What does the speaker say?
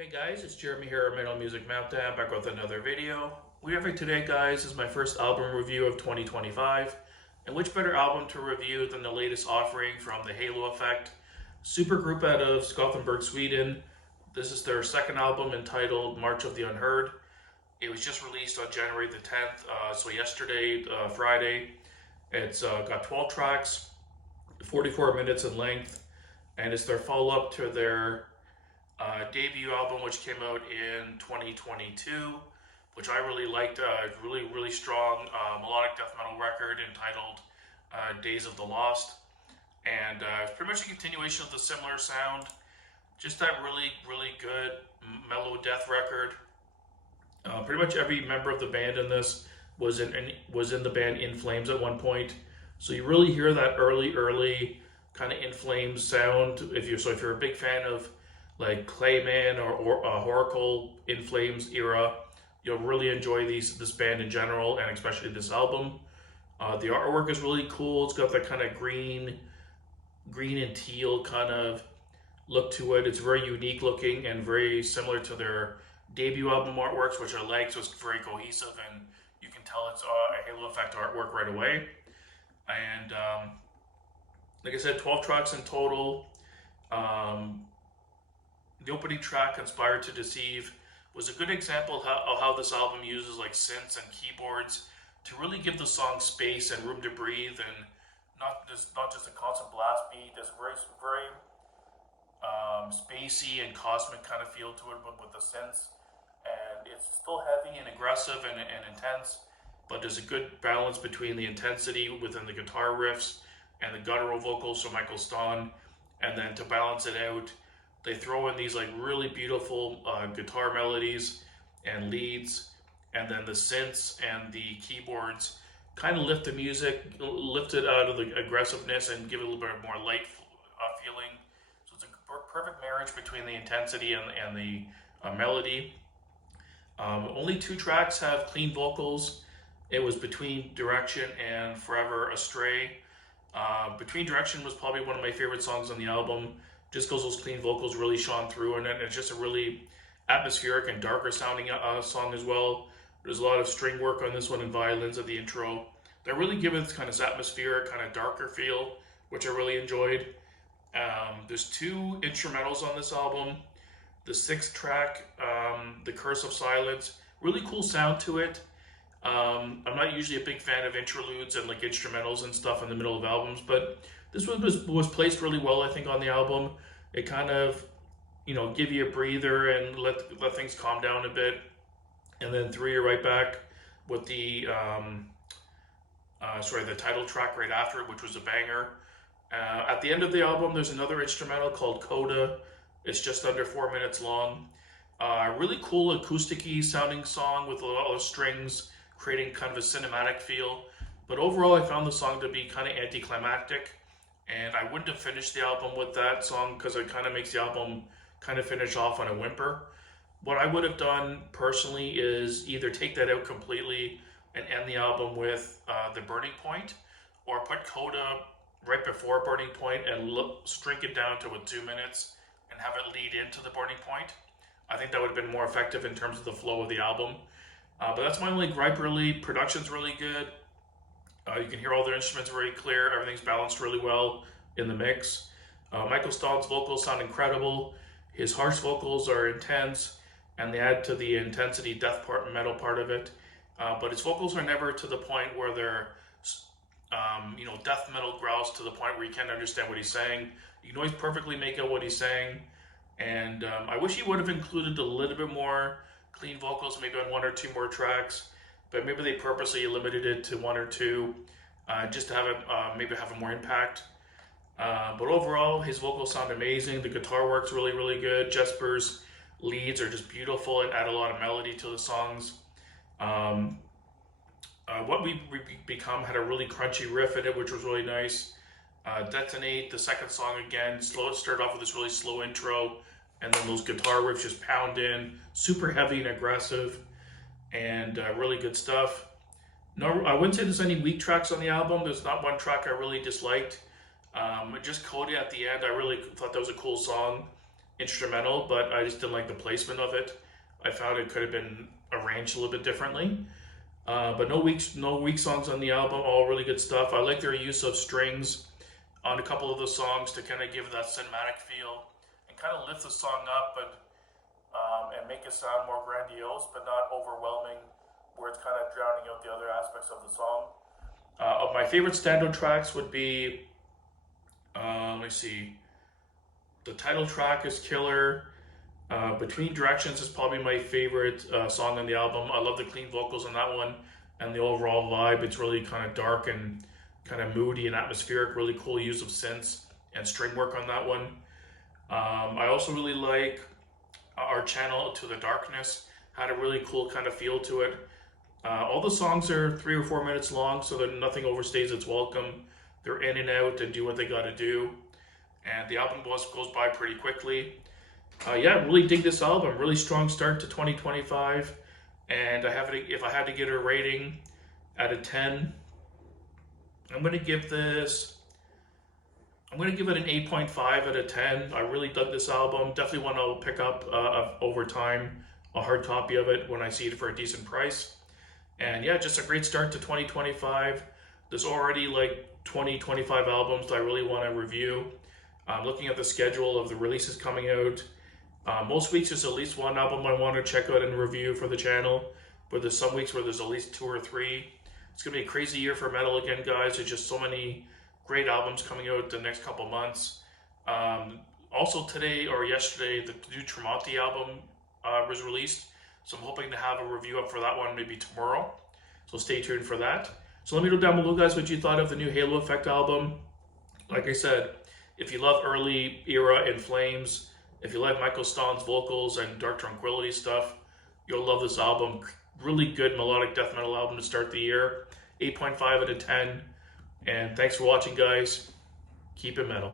Hey guys, it's Jeremy here at Metal Music Meltdown, back with another video. We have it today, guys, is my first album review of 2025. And which better album to review than the latest offering from the Halo Effect supergroup out of Gothenburg, Sweden. This is their second album entitled March of the Unheard. It was just released on January the 10th, so yesterday, Friday. It's got 12 tracks, 44 minutes in length, and it's their follow up to their debut album, which came out in 2022, which I really liked. Really strong melodic death metal record entitled Days of the Lost. And it's pretty much a continuation of the similar sound. Just that really good mellow death record. Pretty much every member of the band in this was in the band In Flames at one point. So you really hear that early kind of In Flames sound. If you're a big fan of like Clayman or Oracle In Flames era, you'll really enjoy this band in general, and especially this album. The artwork is really cool. It's got that kind of green and teal kind of look to it. It's very unique looking and very similar to their debut album artworks, which I like. So it's very cohesive, and you can tell it's a Halo Effect artwork right away. And like I said, 12 tracks in total. The opening track, Inspired to Deceive, was a good example of how this album uses like synths and keyboards to really give the song space and room to breathe, and not just a constant blast beat. There's very spacey and cosmic kind of feel to it, but with the synths, and it's still heavy and aggressive and intense, but there's a good balance between the intensity within the guitar riffs and the guttural vocals from Michael Stahn, and then to balance it out, they throw in these like really beautiful guitar melodies and leads, and then the synths and the keyboards kind of lift the music, lift it out of the aggressiveness and give it a little bit more light feeling. So it's a perfect marriage between the intensity and the melody. Only 2 tracks have clean vocals. It was Between Direction and Forever Astray. Between Direction was probably one of my favorite songs on the album, just because those clean vocals really shone through in it. It's just a really atmospheric and darker sounding song as well. There's a lot of string work on this one and violins at the intro. They're really giving this kind of atmospheric, kind of darker feel, which I really enjoyed. There's 2 instrumentals on this album. The 6th track, The Curse of Silence, really cool sound to it. I'm not usually a big fan of interludes and like instrumentals and stuff in the middle of albums, but this one was placed really well, I think, on the album. It kind of, give you a breather and let things calm down a bit, and then 3 you're right back with the the title track right after it, which was a banger. At the end of the album, there's another instrumental called Coda. It's just under 4 minutes long. Really cool acoustic-y sounding song with a lot of strings, creating kind of a cinematic feel. But overall, I found the song to be kind of anticlimactic, and I wouldn't have finished the album with that song because it kind of makes the album kind of finish off on a whimper. What I would have done personally is either take that out completely and end the album with The Burning Point, or put Coda right before Burning Point and shrink it down to 2 minutes and have it lead into the Burning Point. I think that would have been more effective in terms of the flow of the album. But that's my only gripe, really. Production's really good. You can hear all their instruments very clear. Everything's balanced really well in the mix. Michael Stahl's vocals sound incredible. His harsh vocals are intense, and they add to the intensity death part, metal part of it. But his vocals are never to the point where they're, death metal growls to the point where you can't understand what he's saying. You can always perfectly make out what he's saying. And I wish he would have included a little bit more clean vocals, maybe on 1 or 2 more tracks. But maybe they purposely limited it to 1 or 2, just to have it maybe have a more impact. But overall, his vocals sound amazing. The guitar work's really good. Jesper's leads are just beautiful and add a lot of melody to the songs. What We Become had a really crunchy riff in it, which was really nice. Detonate, the second song, again, started off with this really slow intro, and then those guitar riffs just pound in, super heavy and aggressive, and really good stuff. No, I wouldn't say there's any weak tracks on the album. There's not one track I really disliked. Just Coda at the end, I really thought that was a cool song. instrumental, but I just didn't like the placement of it. I found it could have been arranged a little bit differently. But no weak songs on the album. All really good stuff. I like their use of strings on a couple of the songs to kind of give that cinematic feel and kind of lift the song up, and make it sound more grandiose, but not overwhelming, where it's kind of drowning out the other aspects of the song. Of my favorite standout tracks would be, let me see, the title track is killer. Between Directions is probably my favorite song on the album. I love the clean vocals on that one and the overall vibe. It's really kind of dark and kind of moody and atmospheric. Really cool use of synths and string work on that one. I also really like Our Channel to the Darkness. Had a really cool kind of feel to it. All the songs are 3 or 4 minutes long, so that nothing overstays its welcome. They're in and out and do what they got to do. And the album goes by pretty quickly. Yeah, really dig this album. Really strong start to 2025. And if I had to give it a rating out of 10, I'm going to give it an 8.5 out of 10. I really dug this album. Definitely want to pick up over time a hard copy of it when I see it for a decent price. And yeah, just a great start to 2025. There's already like 25 albums that I really want to review. I'm looking at the schedule of the releases coming out. Most weeks there's at least one album I want to check out and review for the channel, but there's some weeks where there's at least 2 or 3. It's going to be a crazy year for metal again, guys. There's just so many great albums coming out the next couple months. Also today or yesterday, the new Tremonti album was released, so I'm hoping to have a review up for that one maybe tomorrow. So stay tuned for that. So let me know down below, guys, what you thought of the new Halo Effect album. Like I said, if you love early era In Flames, if you like Michael Stahn's vocals and Dark Tranquillity stuff, you'll love this album. Really good melodic death metal album to start the year. 8.5 out of 10. And thanks for watching, guys. Keep it metal.